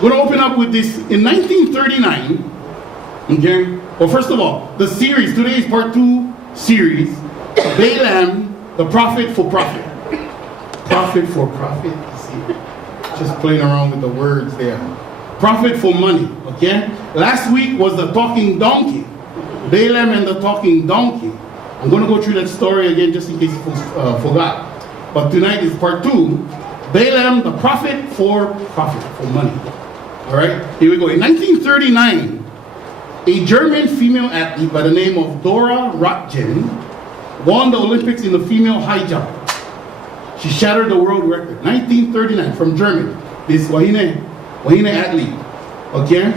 We're going to open up with this. In 1939, okay, well, first of all, the series, today is part 2 series, Balaam, the prophet for profit. Prophet for profit, you see, just playing around with the words there. Prophet for money, okay? Last week was the talking donkey. Balaam and the talking donkey. I'm going to go through that story again just in case you forgot. But tonight is part 2. Balaam, the prophet for profit, for money. All right, here we go. In 1939, a German female athlete by the name of Dora Rottgen won the Olympics in the female high jump. She shattered the world record. 1939, from Germany. This Wahine athlete, okay?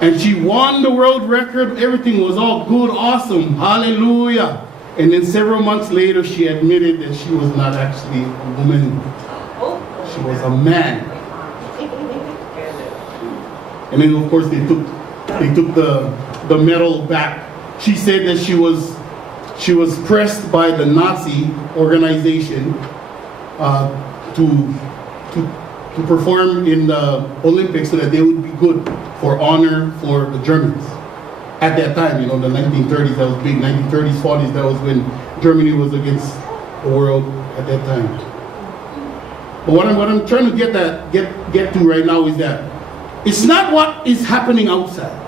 And she won the world record. Everything was all good, awesome, hallelujah. And then several months later, she admitted that she was not actually a woman. She was a man. And then, of course, they took the medal back. She said that she was pressed by the Nazi organization to perform in the Olympics so that they would be good for honor for the Germans. At that time, you know, the 1930s, that was big. 1930s, 40s, that was when Germany was against the world at that time. But what I'm trying to get to right now is that it's not what is happening outside.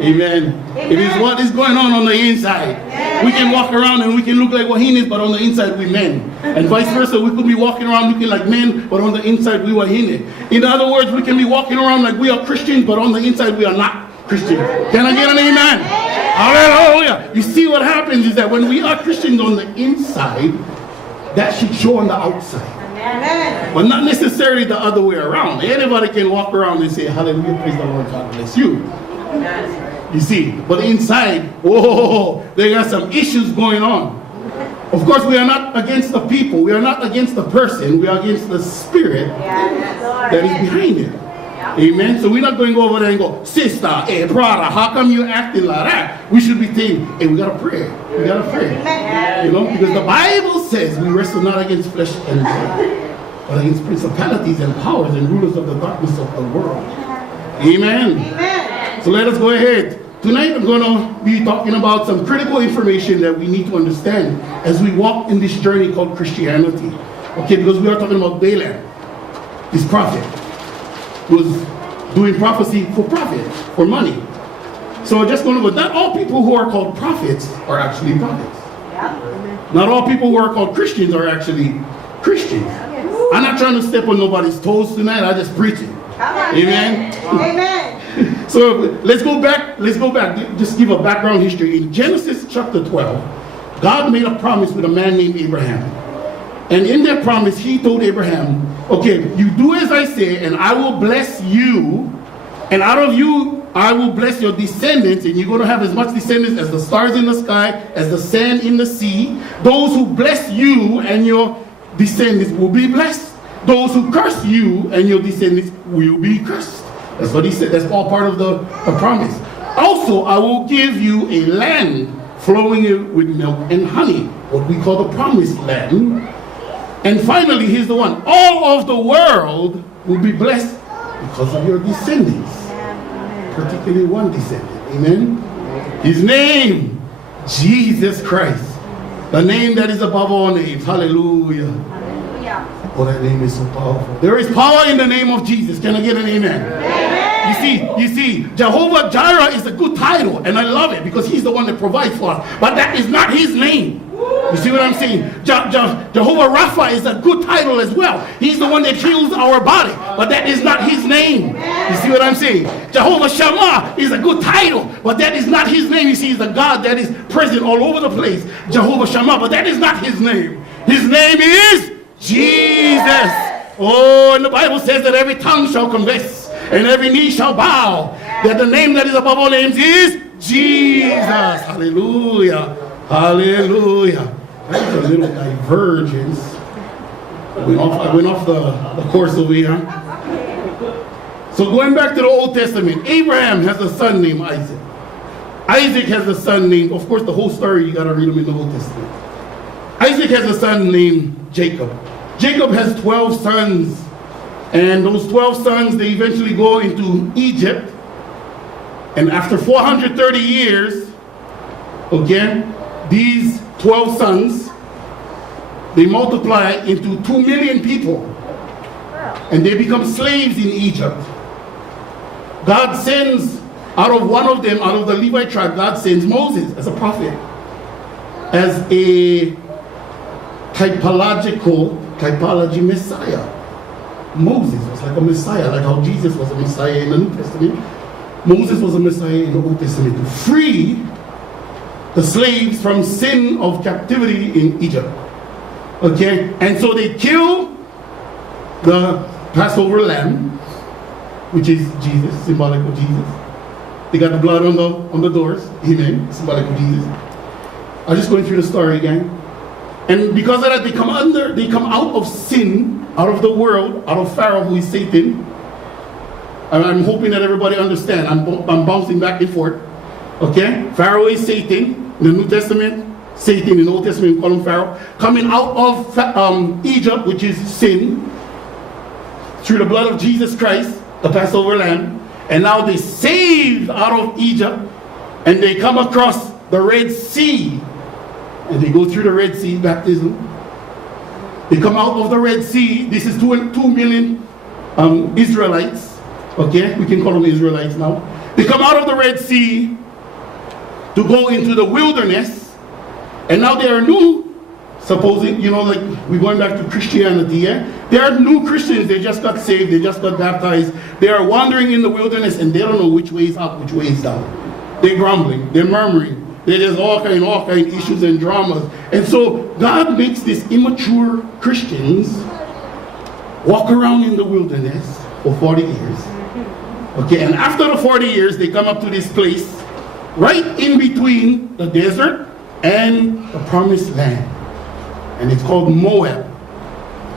Amen. It is what is going on the inside. We can walk around and we can look like wahinis, but on the inside we men. And vice versa, we could be walking around looking like men, but on the inside we wahine. In other words, we can be walking around like we are Christians, but on the inside we are not Christians. Can I get an amen? Hallelujah. You see what happens is that when we are Christians on the inside, that should show on the outside. Amen. But not necessarily the other way around. Anybody can walk around and say, hallelujah, praise the Lord, God bless you. You see, but inside, whoa, they got some issues going on. Of course, we are not against the people. We are not against the person. We are against the spirit that is behind it. Amen. So we're not going to go over there and go, sister, hey, brother, how come you acting like that? We should be saying, hey, we got to pray. We got to pray. You know, because the Bible says we wrestle not against flesh and blood, but against principalities and powers and rulers of the darkness of the world. Amen. So let us go ahead. Tonight I'm going to be talking about some critical information that we need to understand as we walk in this journey called Christianity. Okay, because we are talking about Balaam, this prophet, who was doing prophecy for profit, for money. So we're just going to go, not all people who are called prophets are actually prophets. Not all people who are called Christians are actually Christians. I'm not trying to step on nobody's toes tonight, I'm just preaching. Amen. Amen. So let's go back, just give a background history. In Genesis chapter 12, God made a promise with a man named Abraham. And in that promise, he told Abraham, okay, you do as I say, and I will bless you, and out of you, I will bless your descendants, and you're going to have as much descendants as the stars in the sky, as the sand in the sea. Those who bless you and your descendants will be blessed. Those who curse you and your descendants will be cursed. That's what he said. That's all part of the promise. Also, I will give you a land flowing with milk and honey, what we call the promised land. And finally, here's the one. All of the world will be blessed because of your descendants. Particularly one descendant. Amen? His name, Jesus Christ. The name that is above all names. Hallelujah. Oh, that name is so powerful. There is power in the name of Jesus. Can I get an amen? Amen. You see, Jehovah Jireh is a good title, and I love it because he's the one that provides for us. But that is not his name. You see what I'm saying? Jehovah Rapha is a good title as well. He's the one that heals our body, but that is not his name. You see what I'm saying? Jehovah Shammah is a good title, but that is not his name. You see, he's a God that is present all over the place. Jehovah Shammah, but that is not his name. His name is Jesus. Oh, and the Bible says that every tongue shall confess and every knee shall bow that the name that is above all names is Jesus. Hallelujah. Hallelujah. That's a little divergence. I went off the course over here. So going back to the Old Testament, Abraham has a son named Isaac. Isaac has a son named, of course the whole story you got to read them in the Old Testament. Isaac has a son named Jacob. Jacob has 12 sons. And those 12 sons, they eventually go into Egypt. And after 430 years, okay, these 12 sons, they multiply into 2 million people. And they become slaves in Egypt. God sends, out of one of them, out of the Levite tribe, God sends Moses as a prophet, as a typology Messiah. Moses was like a Messiah, like how Jesus was a Messiah in the New Testament. Moses was a Messiah in the Old Testament to free the slaves from sin of captivity in Egypt. Okay, and so they kill the Passover lamb, which is Jesus, symbolic of Jesus. They got the blood on the doors, amen, symbolic of Jesus. I'm just going through the story again. And because of that, they come out of sin, out of the world, out of Pharaoh, who is Satan. And I'm hoping that everybody understands. I'm bouncing back and forth. Okay? Pharaoh is Satan in the New Testament. Satan in the Old Testament, we call him Pharaoh. Coming out of Egypt, which is sin, through the blood of Jesus Christ, the Passover lamb. And now they saved out of Egypt. And they come across the Red Sea. And they go through the Red Sea baptism. They come out of the Red Sea. This is 2 million Israelites. Okay, we can call them Israelites now. They come out of the Red Sea to go into the wilderness. And now they are new, supposing, like we're going back to Christianity, yeah? They are new Christians. They just got saved. They just got baptized. They are wandering in the wilderness and they don't know which way is up, which way is down. They're grumbling. They're murmuring. There's all kind of issues and dramas. And so God makes these immature Christians walk around in the wilderness for 40 years. Okay, and after the 40 years, they come up to this place right in between the desert and the promised land. And it's called Moab.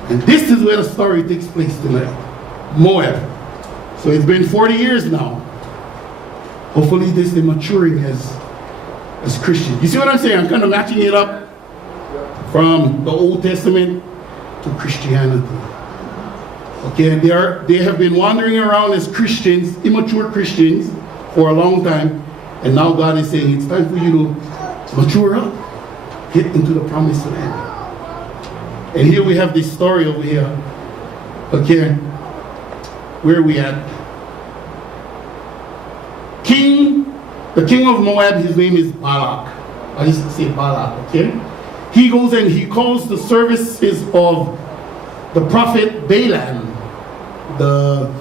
And this is where the story takes place tonight. Moab. So it's been 40 years now. Hopefully this is maturing as Christians. You see what I'm saying? I'm kind of matching it up from the Old Testament to Christianity. Okay, they have been wandering around as Christians, immature Christians, for a long time. And now God is saying it's time for you to mature up, get into the promised land. And here we have this story over here. Okay, where are we at? The king of Moab, his name is Balak. I used to say Balak, okay? He goes and he calls the services of the prophet Balaam, the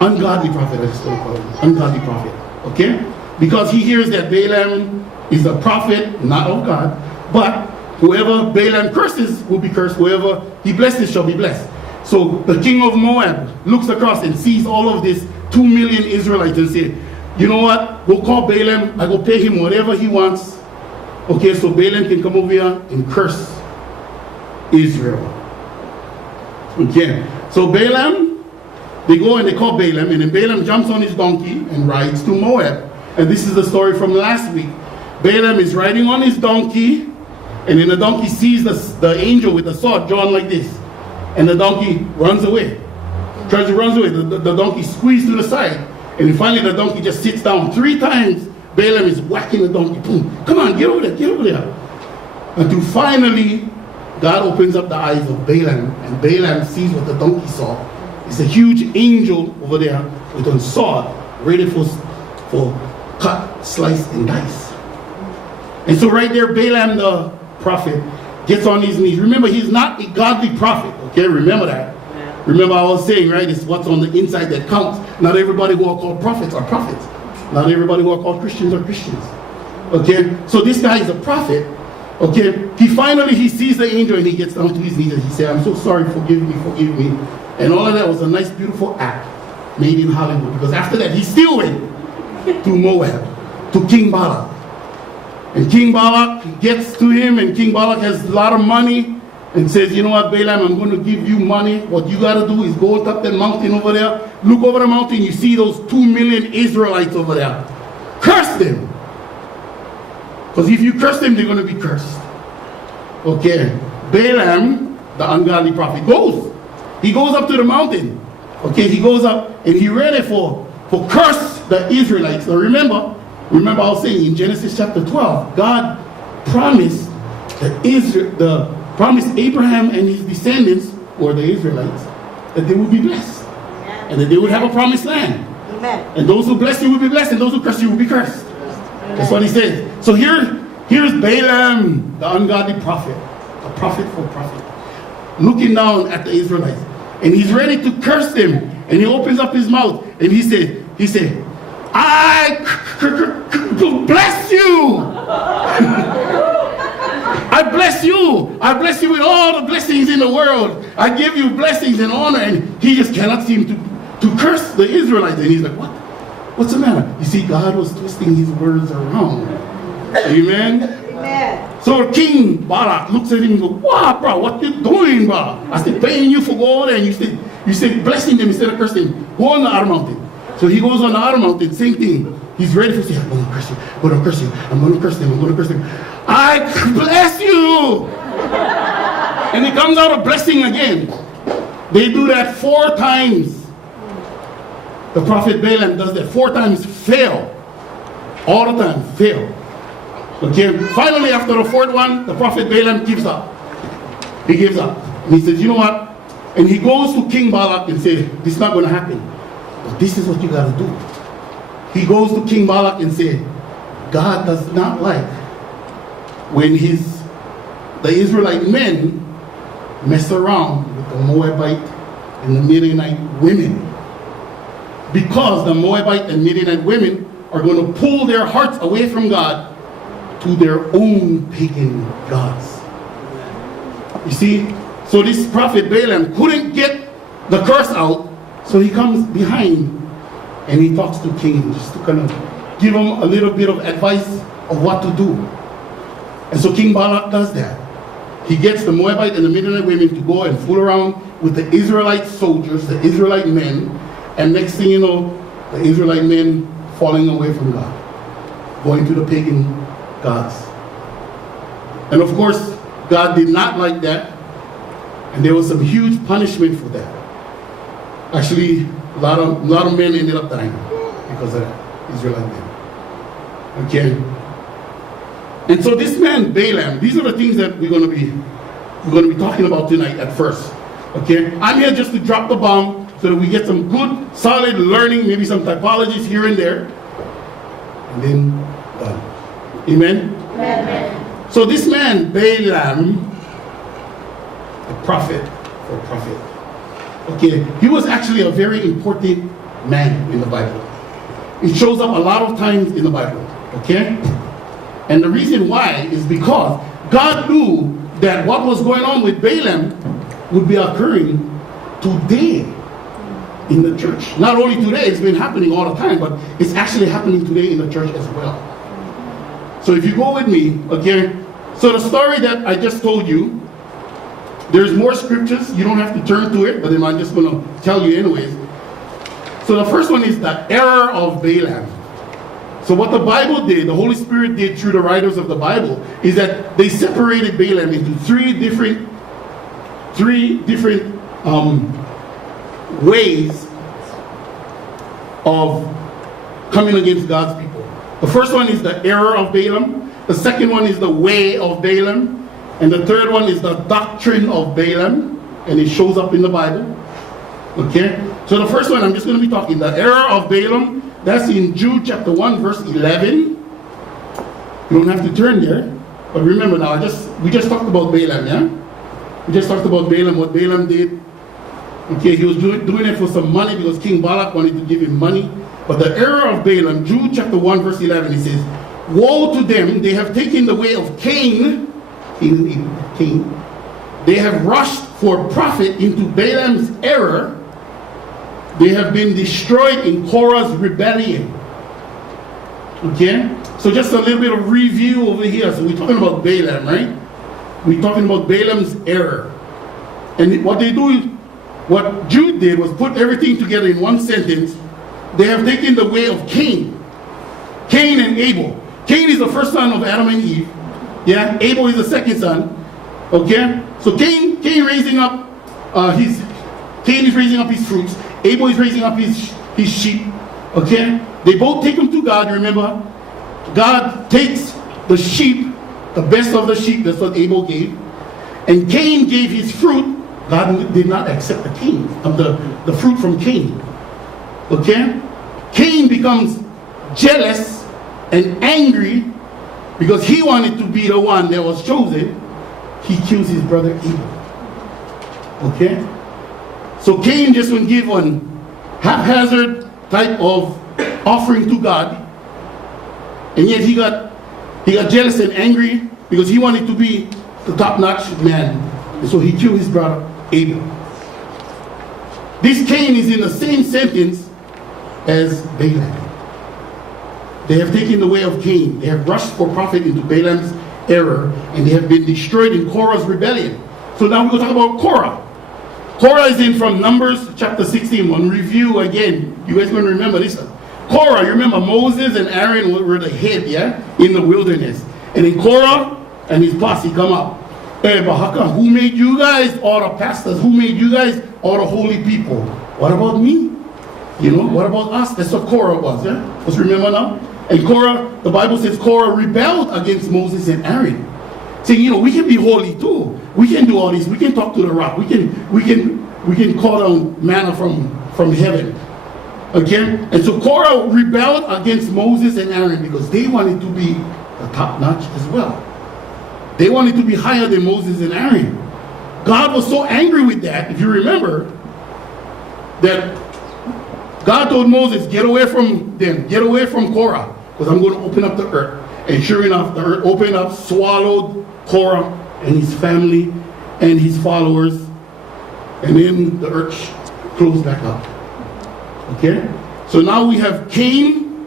ungodly prophet, I just want to call him, ungodly prophet, okay? Because he hears that Balaam is a prophet, not of God, but whoever Balaam curses will be cursed, whoever he blesses shall be blessed. So the king of Moab looks across and sees all of these 2 million Israelites and says, you know what, go call Balaam, I go pay him whatever he wants. Okay, so Balaam can come over here and curse Israel. Okay, so Balaam, they go and they call Balaam, and then Balaam jumps on his donkey and rides to Moab. And this is the story from last week. Balaam is riding on his donkey, and then the donkey sees the angel with the sword drawn like this. And the donkey runs away. Tries to run away. The donkey squeezes to the side. And then finally the donkey just sits down. 3 times Balaam is whacking the donkey. Boom. Come on, get over there, get over there. Until finally God opens up the eyes of Balaam, and Balaam sees what the donkey saw. It's a huge angel over there with a sword ready for cut, slice, and dice. And so right there, Balaam the prophet gets on his knees. Remember, he's not a godly prophet, okay? Remember that. Yeah. Remember I was saying, right, it's what's on the inside that counts. Not everybody who are called prophets are prophets. Not everybody who are called Christians are Christians. Okay? So this guy is a prophet. Okay? He sees the angel and he gets down to his knees and he says, I'm so sorry, forgive me, forgive me. And all of that was a nice, beautiful act made in Hollywood. Because after that, he still went to Moab, to King Balak. And King Balak gets to him, and King Balak has a lot of money and says, you know what, Balaam, I'm going to give you money. What you got to do is go up that mountain over there. Look over the mountain, you see those 2 million Israelites over there. Curse them. Because if you curse them, they're going to be cursed. Okay. Balaam, the ungodly prophet, goes. He goes up to the mountain. Okay, he goes up and he ready for curse the Israelites. Now remember I was saying in Genesis chapter 12, God promised promised Abraham and his descendants, or the Israelites, that they would be blessed. Amen. And that they would have a promised land. Amen. And those who bless you will be blessed, and those who curse you will be cursed. Amen. That's what he says. So here's Balaam, the ungodly prophet, a prophet for profit, looking down at the Israelites. And he's ready to curse them. And he opens up his mouth and he said, I bless you. I bless you. I bless you with all the blessings in the world. I give you blessings and honor. And he just cannot seem to curse the Israelites. And he's like, what? What's the matter? You see, God was twisting his words around. Amen? Amen. So King Balak looks at him and goes, wow, bro, what you doing, bro? I said, paying you for go over there. And you said blessing them instead of cursing. Go on the outer mountain. So he goes on the outer mountain, same thing. He's ready to say, I'm going to curse you. I'm going to curse you. I'm going to curse them. I'm going to curse them. I bless you. And he comes out a blessing again. They do that 4 times. The prophet Balaam does that 4 times, fail. All the time, fail. Okay, finally after the 4th one, the prophet Balaam gives up. He gives up. And he says, you know what? And he goes to King Balak and says, this is not going to happen. But this is what you got to do. He goes to King Balak and says, God does not like when the Israelite men mess around with the Moabite and the Midianite women. Because the Moabite and Midianite women are going to pull their hearts away from God to their own pagan gods. You see, so this prophet Balaam couldn't get the curse out, so he comes behind and he talks to King just to kind of give him a little bit of advice of what to do. And so King Balak does that. He gets the Moabite and the Midianite women to go and fool around with the Israelite soldiers, the Israelite men, and next thing you know, the Israelite men falling away from God, going to the pagan gods. And of course, God did not like that, and there was some huge punishment for that. Actually, a lot of men ended up dying because of that, Israelite men. Okay. And so this man Balaam, these are the things that we're going to be talking about tonight at first. Okay, I'm here just to drop the bomb so that we get some good, solid learning, maybe some typologies here and there, and then done. Amen? Amen. So this man Balaam, a prophet or prophet, okay, he was actually a very important man in the Bible. It shows up a lot of times in the Bible. Okay, and the reason why is because God knew that what was going on with Balaam would be occurring today in the church. Not only today, it's been happening all the time, but it's actually happening today in the church as well. So if you go with me, okay, so the story that I just told you, there's more scriptures. You don't have to turn to it, but then I'm just going to tell you anyways. So the first one is the error of Balaam. So what the Bible did, the Holy Spirit did through the writers of the Bible, is that they separated Balaam into three different ways of coming against God's people. The first one is the error of Balaam. The second one is the way of Balaam. And the third one is the doctrine of Balaam. And it shows up in the Bible. Okay? So the first one, I'm just going to be talking, the error of Balaam. That's in Jude chapter 1, verse 11. You don't have to turn there. But remember now, we just talked about Balaam, yeah? We just talked about Balaam, what Balaam did. Okay, he was doing it for some money because King Balak wanted to give him money. But the error of Balaam, Jude chapter 1, verse 11, he says, woe to them, they have taken the way of Cain. They have rushed for profit into Balaam's error. They have been destroyed in Korah's rebellion. Okay? So just a little bit of review over here. So we're talking about Balaam, right? We're talking about Balaam's error. And what they do, what Jude did was put everything together in one sentence. They have taken the way of Cain. Cain and Abel. Cain is the first son of Adam and Eve. Yeah? Abel is the second son. Okay? So Cain is raising up his fruits. Abel is raising up his sheep. Okay? They both take them to God, remember? God takes the sheep, the best of the sheep, that's what Abel gave. And Cain gave his fruit. God did not accept the fruit from Cain. Okay? Cain becomes jealous and angry because he wanted to be the one that was chosen. He kills his brother Abel. Okay? So Cain just went give one haphazard type of offering to God. And yet he got jealous and angry because he wanted to be the top-notch man. And so he killed his brother Abel. This Cain is in the same sentence as Balaam. They have taken the way of Cain. They have rushed for profit into Balaam's error, and they have been destroyed in Korah's rebellion. So now we're going to talk about Korah. Korah is in from Numbers chapter 16. One review again. You guys going to remember this one. Korah, you remember Moses and Aaron were the head, yeah, in the wilderness. And then Korah and his posse come up. Hey, but how come? Who made you guys all the pastors? Who made you guys all the holy people? What about me? You know, what about us? That's what Korah was, yeah? Let's remember now. And Korah, the Bible says Korah rebelled against Moses and Aaron, saying, you know, we can be holy too. We can do all this. We can talk to the rock. We can call down manna from heaven. Again, and so Korah rebelled against Moses and Aaron because they wanted to be the top notch as well. They wanted to be higher than Moses and Aaron. God was so angry with that, if you remember, that God told Moses, get away from them, get away from Korah, because I'm going to open up the earth. And sure enough, the earth opened up, swallowed Korah and his family and his followers, and then the earth closed back up. Okay? So now we have Cain,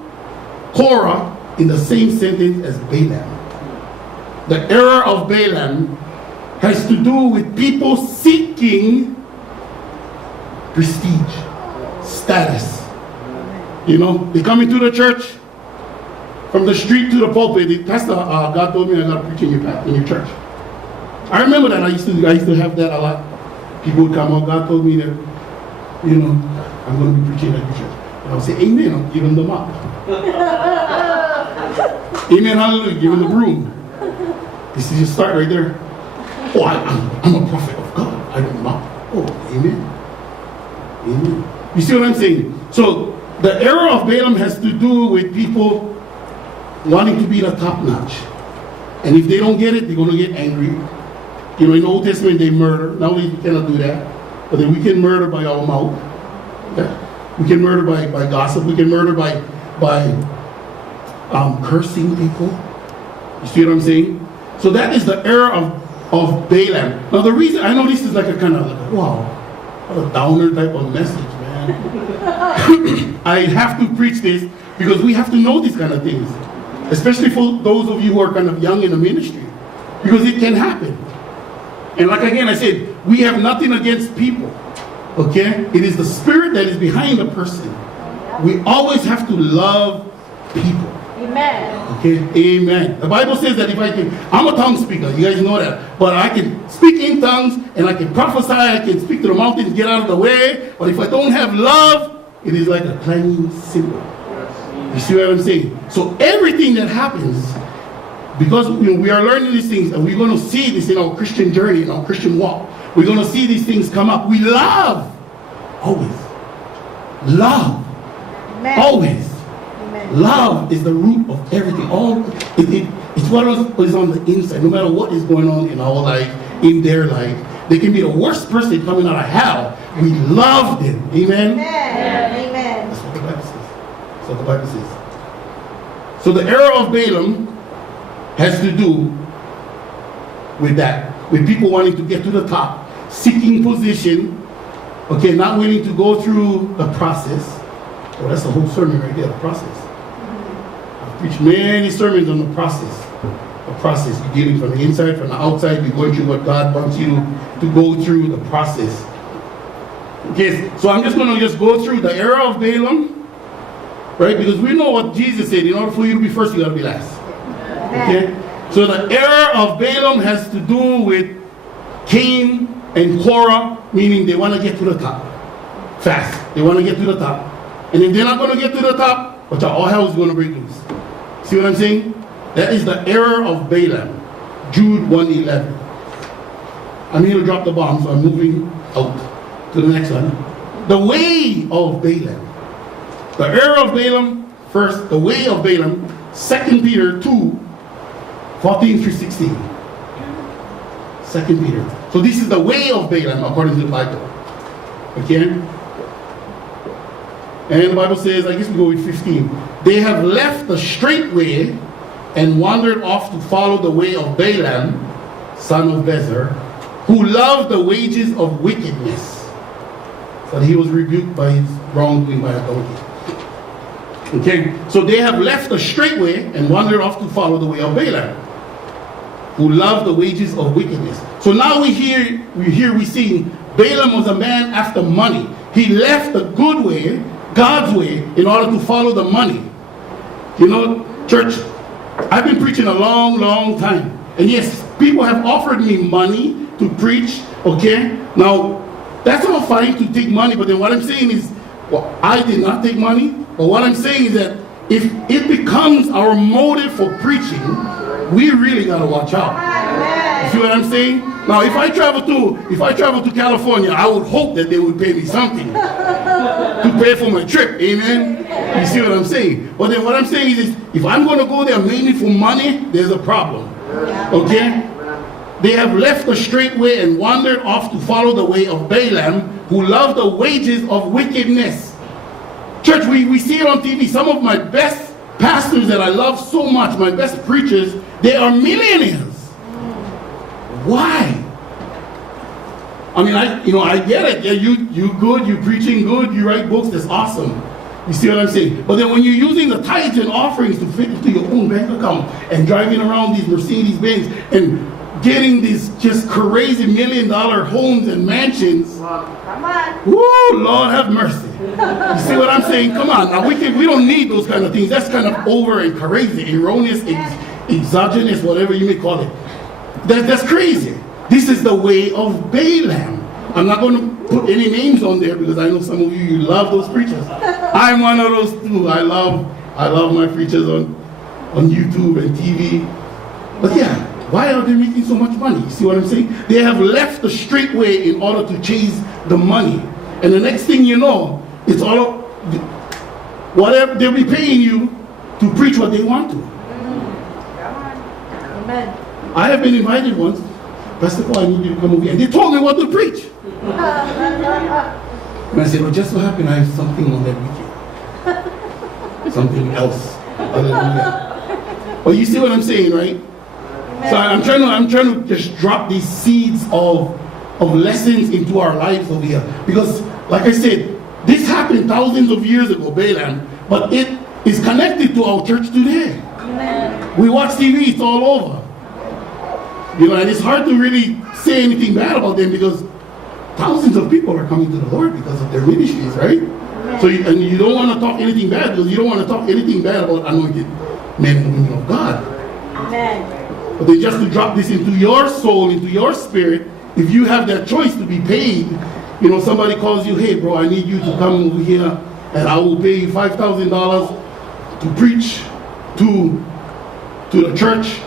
Korah in the same sentence as Balaam. The error of Balaam has to do with people seeking prestige, status. You know, they come into the church, from the street to the pulpit. Pastor, God told me I got to preach in your church. I remember that. I used to have that a lot. People would come out, God told me that, you know, I'm going to be preaching at your church. And I would say, amen, I'm giving them up. Amen, hallelujah, giving the broom. This is your start right there. Oh, I'm a prophet of God. I don't know. Oh, amen. Amen. You see what I'm saying? So the error of Balaam has to do with people wanting to be the top notch. And if they don't get it, they're going to get angry. You know, in the Old Testament, they murder. Now we cannot do that. But then we can murder by our mouth. Okay? We can murder by gossip. We can murder by cursing people. You see what I'm saying? So that is the error of Balaam. Now the reason, I know this is like a kind of like, wow, what a downer type of message, man. I have to preach this because we have to know these kind of things. Especially for those of you who are kind of young in the ministry. Because it can happen. And like again I said, we have nothing against people. Okay? It is the spirit that is behind a person. We always have to love people. Amen. Okay? Amen. The Bible says that if I'm a tongue speaker, you guys know that. But I can speak in tongues and I can prophesy, I can speak to the mountains, get out of the way. But if I don't have love, it is like a clanging cymbal. You see what I'm saying? So everything that happens, because we are learning these things and we're going to see this in our Christian journey, in our Christian walk. We're going to see these things come up. We love. Always. Love. Amen. Always. Amen. Love is the root of everything. It's what is on the inside. No matter what is going on in our life, in their life. They can be the worst person coming out of hell. We love them. Amen? Amen. Amen. That's what the Bible says. That's what the Bible says. So the error of Balaam has to do with that. With people wanting to get to the top, seeking position, okay, not willing to go through the process. Oh, that's the whole sermon right there, the process. I've preached many sermons on the process. The process. You're dealing from the inside, from the outside. You're going through what God wants you to go through, the process. Okay, so I'm just going to go through the error of Balaam, right? Because we know what Jesus said. In order for you to be first, you got to be last. Okay? So the error of Balaam has to do with Cain and Korah, meaning they want to get to the top. fast. They want to get to the top. And if they're not going to get to the top, but all hell is going to break loose. See what I'm saying? That is the error of Balaam. Jude 1:11. I'm here to drop the bomb, so I'm moving out to the next one. The way of Balaam. The error of Balaam, first, the way of Balaam, 2 Peter 2:14-16. 2 Peter. So this is the way of Balaam according to the Bible. Okay? And the Bible says, I guess we go with 15. They have left the straight way and wandered off to follow the way of Balaam, son of Bezer, who loved the wages of wickedness. But he was rebuked by his wrongdoing by a donkey. Okay, so they have left the straight way and wandered off to follow the way of Balaam, who loved the wages of wickedness. So now we see Balaam was a man after money. He left the good way, God's way, in order to follow the money. You know, church, I've been preaching a long, long time. And yes, people have offered me money to preach, okay? Now, that's all fine to take money, but then what I'm saying is, well, I did not take money, but what I'm saying is that if it becomes our motive for preaching, we really got to watch out. You see what I'm saying? Now, if I travel to California, I would hope that they would pay me something to pay for my trip. Amen? You see what I'm saying? But then what I'm saying is if I'm going to go there mainly for money, there's a problem. Okay? They have left the straight way and wandered off to follow the way of Balaam, who loved the wages of wickedness. Church, we see it on TV. Some of my best pastors that I love so much, my best preachers, they are millionaires. Why? I mean, I get it. Yeah, you good, you preaching good, you write books, that's awesome. You see what I'm saying? But then when you're using the tithes and offerings to fit into your own bank account and driving around these Mercedes-Benz and getting these just crazy $1 million homes and mansions. Come on. Woo, Lord have mercy. You see what I'm saying? Come on. Now we don't need those kind of things. That's kind of over and crazy, erroneous, exogenous, whatever you may call it. That's crazy. This is the way of Balaam. I'm not going to put any names on there because I know some of you love those preachers. I'm one of those too. I love my preachers on YouTube and TV. But yeah. Why are they making so much money? You see what I'm saying? They have left the straight way in order to chase the money. And the next thing you know, it's all whatever they'll be paying you to preach what they want to. Amen. I have been invited once. Pastor Paul, I need you to come over here. And they told me what to preach. And I said, well, just so happen I have something on that weekend. Something else. Hallelujah. Well, you see what I'm saying, right? So I'm trying to just drop these seeds of lessons into our lives over here. Because, like I said, this happened thousands of years ago, Balaam, but it is connected to our church today. Amen. We watch TV, it's all over. You know, and it's hard to really say anything bad about them because thousands of people are coming to the Lord because of their ministries, right? Amen. So you don't want to talk anything bad because you don't want to talk anything bad about anointed men and women of God. Amen. But then just to drop this into your soul, into your spirit, if you have that choice to be paid, you know, somebody calls you, hey bro, I need you to come over here and I will pay you $5,000 to preach to the church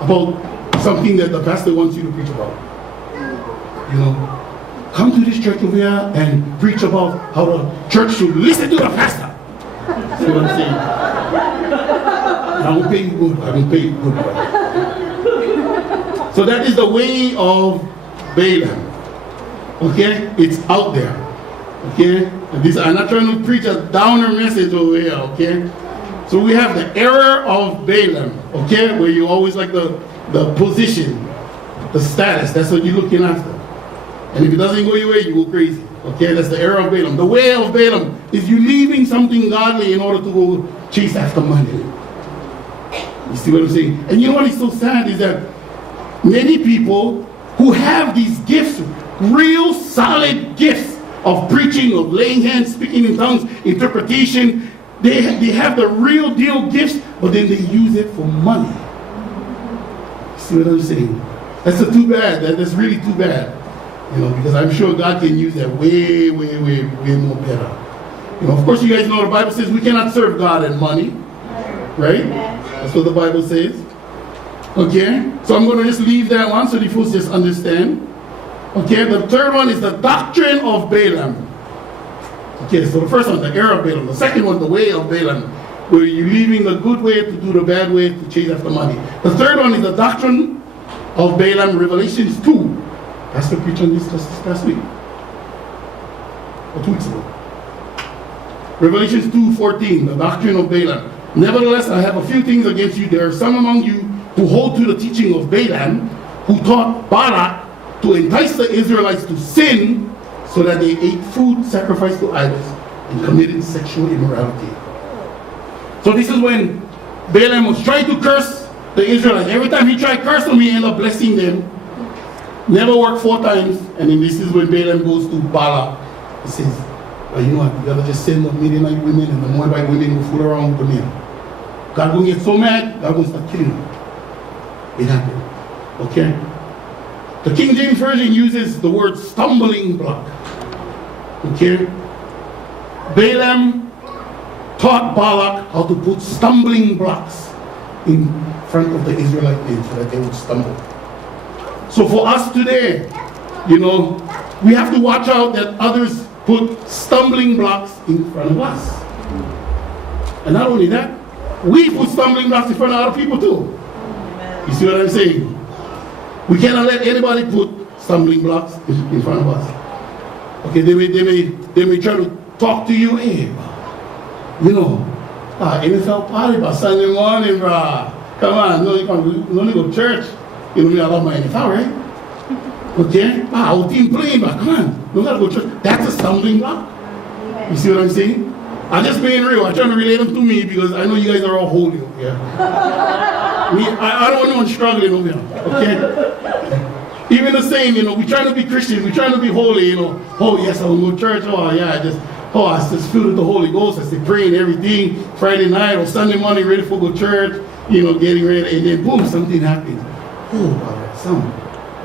about something that the pastor wants you to preach about. You know, come to this church over here and preach about how the church should listen to the pastor. See what I'm saying? I will pay you good. I will pay you good. So that is the way of Balaam. Okay? It's out there. Okay? And I'm not trying to preach a downer message over here. Okay? So we have the error of Balaam. Okay? Where you always like the position, the status. That's what you're looking after. And if it doesn't go your way, you go crazy. Okay? That's the error of Balaam. The way of Balaam is you leaving something godly in order to go chase after money. You see what I'm saying? And you know what is so sad is that many people who have these gifts, real solid gifts of preaching, of laying hands, speaking in tongues, interpretation, they have the real deal gifts, but then they use it for money. You see what I'm saying? That's too bad. That's really too bad. Because I'm sure God can use that way, way, way, way more better. Of course, you guys know the Bible says we cannot serve God and money, right? That's what the Bible says. Okay, so I'm going to just leave that one so the folks just understand. Okay, the third one is the doctrine of Balaam. Okay, so the first one, the error of Balaam. The second one, the way of Balaam, where you're leaving the good way to do the bad way to chase after money. The third one is the doctrine of Balaam, Revelations 2. That's the preach on this just this past week. Or 2 weeks ago. Revelations 2:14, the doctrine of Balaam. Nevertheless, I have a few things against you. There are some among you who hold to the teaching of Balaam, who taught Balak to entice the Israelites to sin so that they ate food sacrificed to idols and committed sexual immorality. So this is when Balaam was trying to curse the Israelites. Every time he tried cursing, he ended up blessing them. Never worked 4 times. And then this is when Balaam goes to Balak. He says, well, you know what, you gotta just send the Midianite women and the Moabite women who fool around with the men. God will get so mad, God will start killing them. It happened. Okay? The King James Version uses the word stumbling block. Okay? Balaam taught Balak how to put stumbling blocks in front of the Israelite men so that they would stumble. So for us today, we have to watch out that others put stumbling blocks in front of us. And not only that, we put stumbling blocks in front of other people too. You see what I'm saying? We cannot let anybody put stumbling blocks in front of us. Okay, they may try to talk to you, hey, NFL party by Sunday morning, bro. Come on, you don't go to church. I love my NFL, right? Okay? Our team playing, but come on, you gotta go to church. That's a stumbling block. You see what I'm saying? I'm just being real. I'm trying to relate them to me because I know you guys are all holy over here. I don't want anyone struggling over here. Okay? Even the saying, we trying to be Christians, we trying to be holy, oh yes, I will go to church, I just filled with the Holy Ghost, I stay praying everything, Friday night or Sunday morning, ready for go to church, getting ready, and then boom, something happens. Something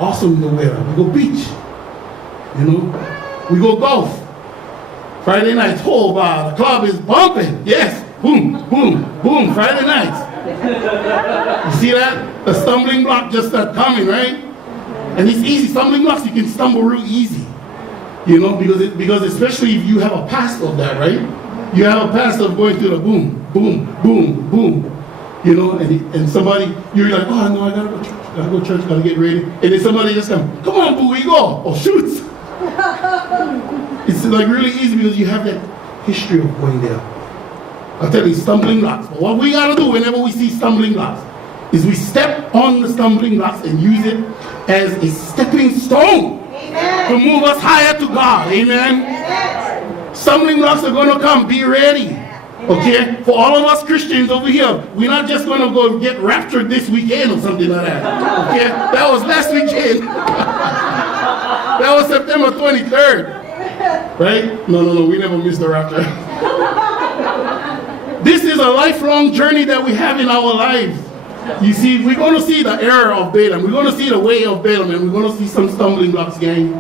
awesome nowhere. We go beach. We go golf. Friday nights, the club is bumping. Yes. Boom, boom, boom, Friday nights. You see that? The stumbling block just start coming, right? And it's easy. Stumbling blocks, you can stumble real easy. Because especially if you have a past of that, right? You have a past of going through the boom, boom, boom, boom. And somebody, you're like, oh no, I gotta go to church, gotta get ready. And then somebody just come on, boo, we go. Oh, shoots. It's like really easy because you have that history of going there. I'll tell you, stumbling blocks. But what we gotta do whenever we see stumbling blocks is we step on the stumbling blocks and use it as a stepping stone. Amen. To move us higher to God. Amen. Amen. Stumbling blocks are gonna come. Be ready. Okay, for all of us Christians over here, we're not just going to go get raptured this weekend or something like that. Okay, that was last weekend. That was September 23rd. Right? No, we never missed the rapture. This is a lifelong journey that we have in our lives. You see, we're going to see the error of Balaam. We're going to see the way of Balaam, and we're going to see some stumbling blocks, gang.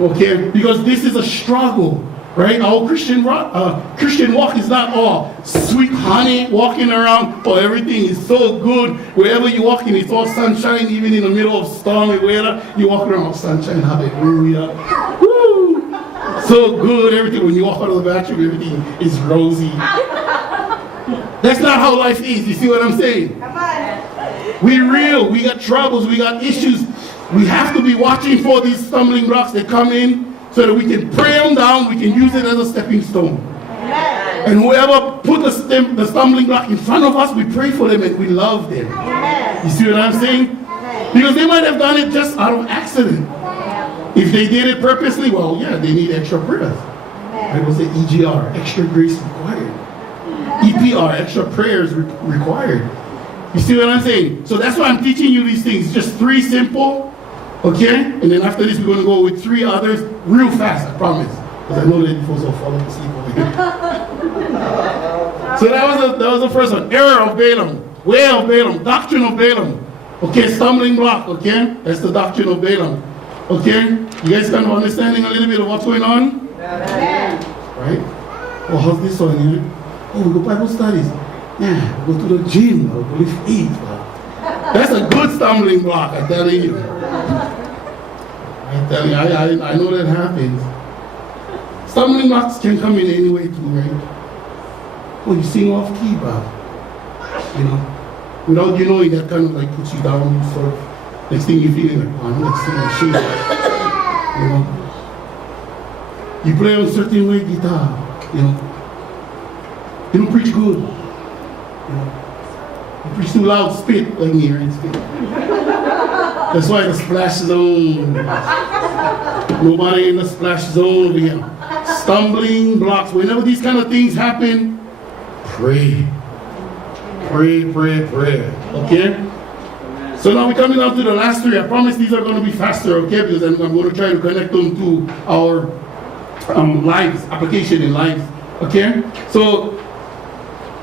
Okay, because this is a struggle. Right? Our Christian walk is not all sweet honey walking around, or everything is so good. Wherever you walk in, it's all sunshine, even in the middle of stormy weather. You walk around, sunshine, hallelujah. Woo! So good, everything. When you walk out of the bathroom, everything is rosy. That's not how life is. You see what I'm saying? Come on. We're real. We got troubles. We got issues. We have to be watching for these stumbling blocks that come in, so that we can pray them down, we can use it as a stepping stone. Amen. And whoever put the stumbling block in front of us, we pray for them and we love them. Amen. You see what I'm saying? Amen. Because they might have done it just out of accident. Amen. If they did it purposely, well, yeah, they need extra prayers. I will say EGR, extra grace required. EPR, extra prayers required. You see what I'm saying? So that's why I'm teaching you these things. Just 3 simple. Okay? And then after this, we're going to go with 3 others real fast, I promise. Because I know that folks will fall asleep over here. So that was the first one. Error of Balaam. Way of Balaam. Doctrine of Balaam. Okay, stumbling block. Okay? That's the doctrine of Balaam. Okay? You guys kind of understanding a little bit of what's going on? Amen. Right? Oh, how's this one here? Oh, we go Bible studies. Yeah, we go to the gym. We go lift weights. That's a good stumbling block, I tell you. I tell you, I know that happens. Stumbling blocks can come in any way too, right? Oh, you sing off key, Bob. You know, without you knowing, that kind of like puts you down, sort of. Next thing you're feeling like, oh, I'm not singing shit. You know, you play on a certain way guitar. You know, you don't preach good. You know, you preach too loud, spit like me, right? Spit. That's why the splash zone. Nobody in the splash zone over here. Stumbling blocks. Whenever these kind of things happen, pray. Pray, pray, pray. Okay? So now we're coming down to the last three. I promise these are going to be faster, okay? Because I'm going to try to connect them to our lives, application in lives. Okay? So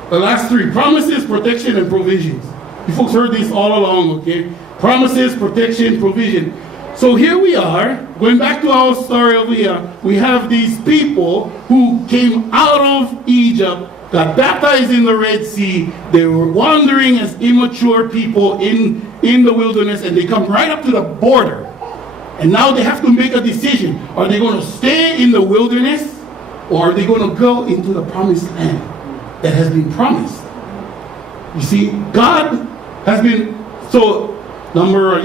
the last three: promises, protection, and provisions. You folks heard this all along, okay? Promises, protection, provision. So here we are, going back to our story over here. We have these people who came out of Egypt, got baptized in the Red Sea. They were wandering as immature people in the wilderness, and they come right up to the border. And now they have to make a decision. Are they going to stay in the wilderness, or are they going to go into the promised land that has been promised? You see, God has been, so number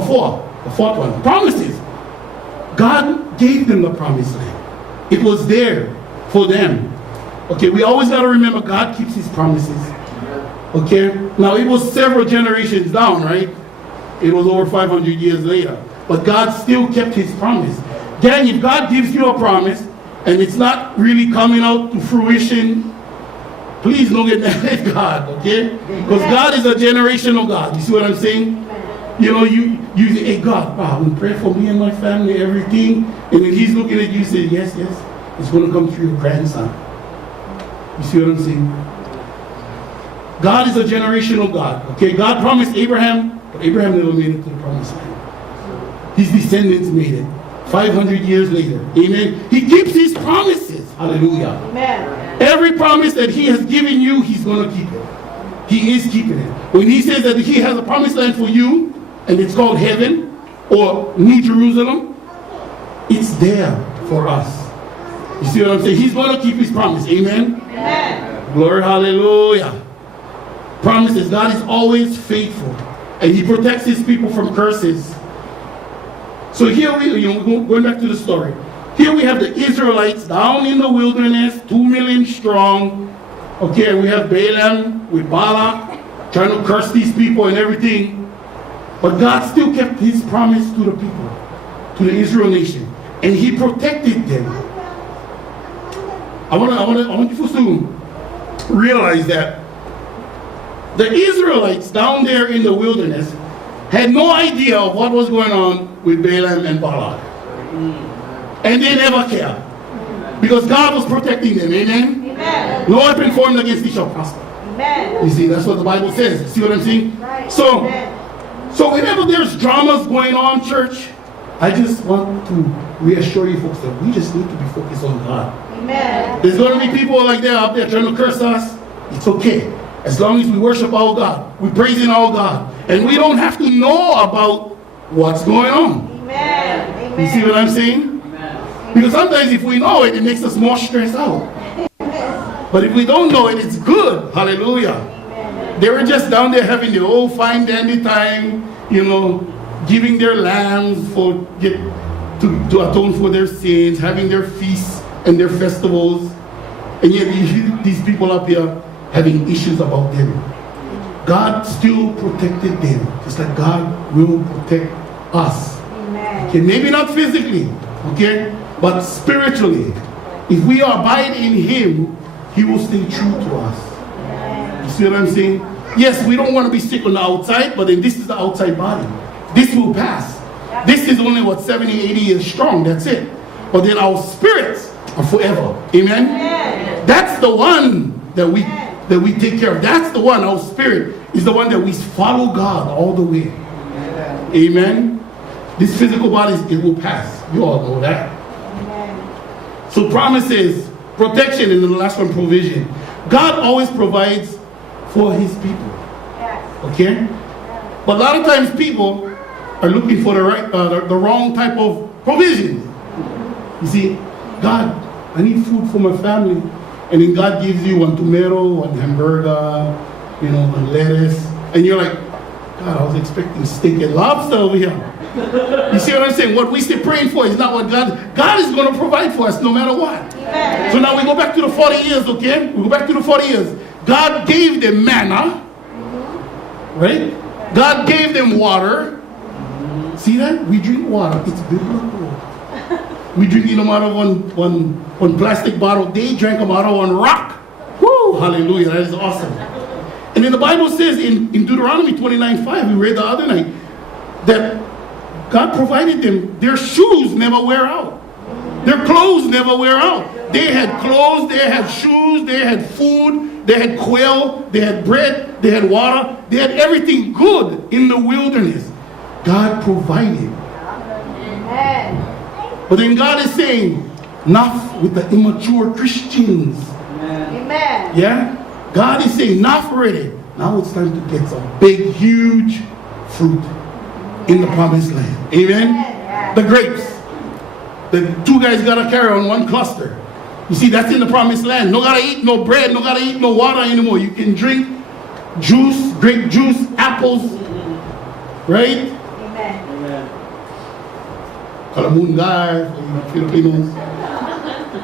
4, the fourth one, promises. God gave them the promised land. It was there for them. Okay, we always got to remember God keeps his promises. Okay, now it was several generations down, right? It was over 500 years later. But God still kept his promise. Then if God gives you a promise and it's not really coming out to fruition, please don't get mad at God, okay? Because God is a generational God. You see what I'm saying? You know, you say, hey God, wow, we pray for me and my family, everything. And then he's looking at you and saying, yes, it's going to come through your grandson. You see what I'm saying? God is a generational God. Okay, God promised Abraham, but Abraham never made it to the promised land. His descendants made it 500 years later. Amen. He keeps his promises. Hallelujah. Amen. Every promise that he has given you, he's going to keep it. He is keeping it. When he says that he has a promised land for you, and it's called heaven or New Jerusalem, it's there for us. You see what I'm saying? He's going to keep his promise. Amen. Amen. Glory, hallelujah. Promises. God is always faithful, and he protects his people from curses. So here we're going back to the story. Here we have the Israelites down in the wilderness, 2 million strong. Okay, we have Balaam with Balak trying to curse these people and everything. But God still kept his promise to the people, to the Israel nation, and he protected them. I want you to realize that the Israelites down there in the wilderness had no idea of what was going on with Balaam and Balak. And they never cared. Because God was protecting them. Amen? Amen. No weapon formed against thee shall prosper. Amen. You see, that's what the Bible says. See what I'm saying? Right. So whenever there's dramas going on, church, I just want to reassure you folks that we just need to be focused on God. Amen. There's going to be people like that out there trying to curse us. It's okay. As long as we worship our God, we praise in our God, and we don't have to know about what's going on. Amen. You see what I'm saying? Amen. Because sometimes if we know it, it makes us more stressed out. But if we don't know it, it's good. Hallelujah. Amen. They were just down there having their old fine dandy time, you know, giving their lambs to atone for their sins, having their feasts and their festivals. And yet these people up here having issues about them. God still protected them, just like God will protect us. Amen. Okay, maybe not physically, okay, but spiritually. If we abide in him, he will stay true to us. Amen. You see what I'm saying? Yes, we don't want to be sick on the outside, but then this is the outside body. This will pass. This is only 70, 80 years strong, that's it. But then our spirits are forever. Amen? Amen. That's the one that we take care of. That's the one, our spirit is the one that we follow God all the way. Amen. This physical body, it will pass. You all know that. Amen. So promises, protection, and the last one, provision. God always provides for his people. Yes. Okay? Yes. But a lot of times people are looking for the wrong type of provisions. You see, God, I need food for my family. And then God gives you one tomato, one hamburger, one lettuce. And you're like, God, I was expecting steak and lobster over here. You see what I'm saying? What we stay praying for is not what God is going to provide for us no matter what. Amen. So now we go back to the 40 years, okay? We go back to the 40 years. God gave them manna, right? God gave them water. See that? We drink water. It's biblical. We drink them out of one plastic bottle. They drank them out of one rock. Woo! Hallelujah. That is awesome. And then the Bible says in Deuteronomy 29:5, we read the other night, that God provided them. Their shoes never wear out. Their clothes never wear out. They had clothes, they had shoes, they had food, they had quail, they had bread, they had water, they had everything good in the wilderness. God provided. Amen. But then God is saying, enough with the immature Christians. Amen. Yeah? God is saying, enough already. Now it's time to get some big, huge fruit in the promised land. Amen? The grapes. The two guys got to carry on one cluster. You see, that's in the promised land. No got to eat no bread, no got to eat no water anymore. You can drink juice, grape juice, apples. Right? Amen. Kalamungar, Filipinos.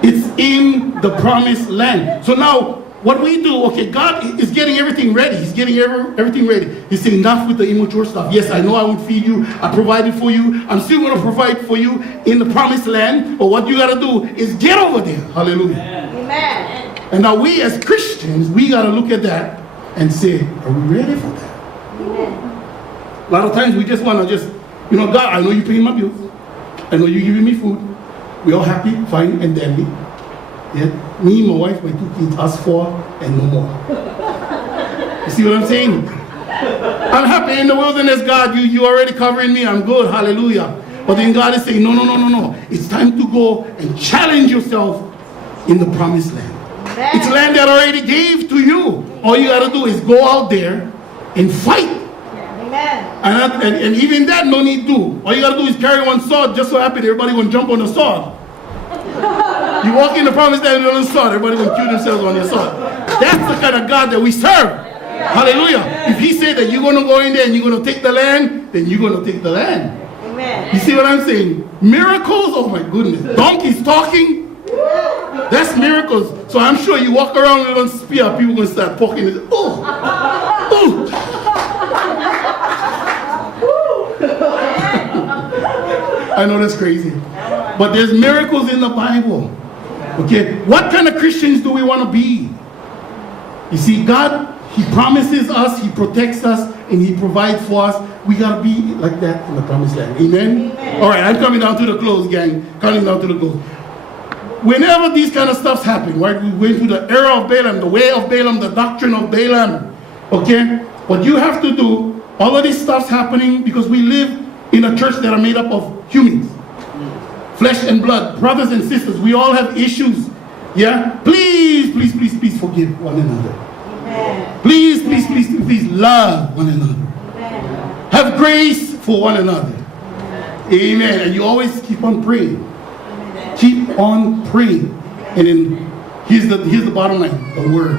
It's in the promised land. So now, what we do, okay, God is getting everything ready. He's getting everything ready. He's saying, enough with the immature stuff. Yes, I know I would feed you. I provided for you. I'm still going to provide for you in the promised land. But what you got to do is get over there. Hallelujah. Amen. And now we as Christians, we got to look at that and say, are we ready for that? Amen. A lot of times we just want to God, I know you're paying my bills. I know you're giving me food. We all happy, fine, and dandy. Yeah? Me, my wife, my 2 kids, us 4, and no more. You see what I'm saying? I'm happy in the wilderness, God. You already covering me. I'm good. Hallelujah. But then God is saying, no. It's time to go and challenge yourself in the promised land. Amen. It's land that already gave to you. All you got to do is go out there and fight. Amen. And even that no need to. All you got to do is carry one sword. Just so happy everybody going to jump on the sword. You walk in the promised land with a sword, everybody will kill themselves on the sword. That's the kind of God that we serve. Hallelujah. If he said that you're going to go in there and you're going to take the land, then you're going to take the land. Amen. You see what I'm saying? Miracles? Oh my goodness. Donkeys talking? That's miracles. So I'm sure you walk around with a spear, people going to start talking. I know that's crazy. But there's miracles in the Bible. Okay, what kind of Christians do we want to be? You see, God, he promises us, he protects us, and he provides for us. We got to be like that in the promised land. Amen? Amen. All right, I'm coming down to the close, gang. Coming down to the close. Whenever these kind of stuffs happen, right, we went through the era of Balaam, the way of Balaam, the doctrine of Balaam. Okay? What you have to do, all of this stuff's happening because we live in a church that are made up of humans. Flesh and blood, brothers and sisters, we all have issues. Yeah? Please forgive one another. Amen. Please love one another. Amen. Have grace for one another. Amen. And you always keep on praying. Amen. Keep on praying. And then here's the bottom line, the word.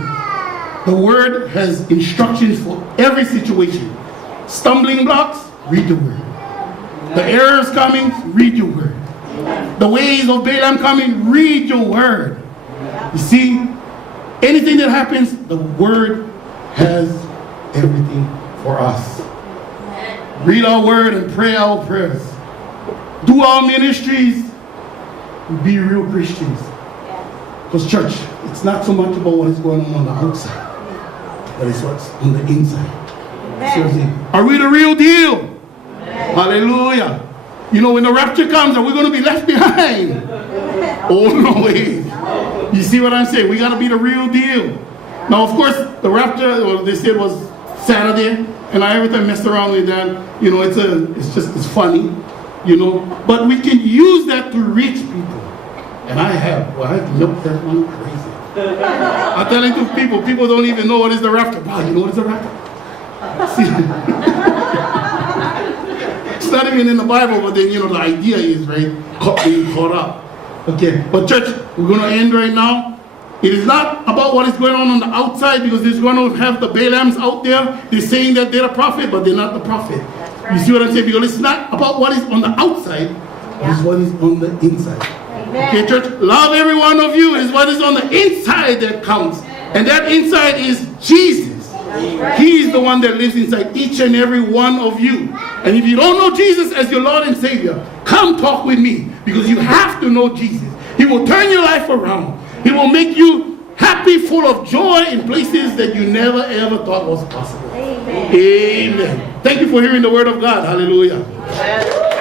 The word has instructions for every situation. Stumbling blocks, read the word. The errors coming, read your word. The ways of Balaam coming, read your word. You see, anything that happens, the word has everything for us. Read our word and pray our prayers. Do our ministries. Be real Christians. Because church, it's not so much about what is going on the outside, but it's what's on the inside. Are we the real deal? Amen. Hallelujah. You know, when the rapture comes, are we going to be left behind? Oh, no way. You see what I'm saying? We got to be the real deal. Now, of course, the rapture, well, they said was Saturday, and I every time messed around with that. You know, it's funny. you know, but we can use that to reach people. And I've milked that one crazy. I'm telling you, people don't even know what is the rapture. Wow, you know what is the rapture? See, it's not even in the Bible, but then, you know, the idea is, right, being caught up. Okay, but church, we're going to end right now. It is not about what is going on the outside, because there's going to have the Balaams out there. They're saying that they're a prophet, but they're not the prophet. Right. You see what I'm saying? Because it's not about what is on the outside, it's what is on the inside. Amen. Okay, church, love every one of you. Is what is on the inside that counts. And that inside is Jesus. Right. He is the one that lives inside each and every one of you. And if you don't know Jesus as your Lord and Savior, come talk with me, because you have to know Jesus. He will turn your life around. He will make you happy, full of joy in places that you never ever thought was possible. Amen. Amen. Thank you for hearing the word of God. Hallelujah. Amen.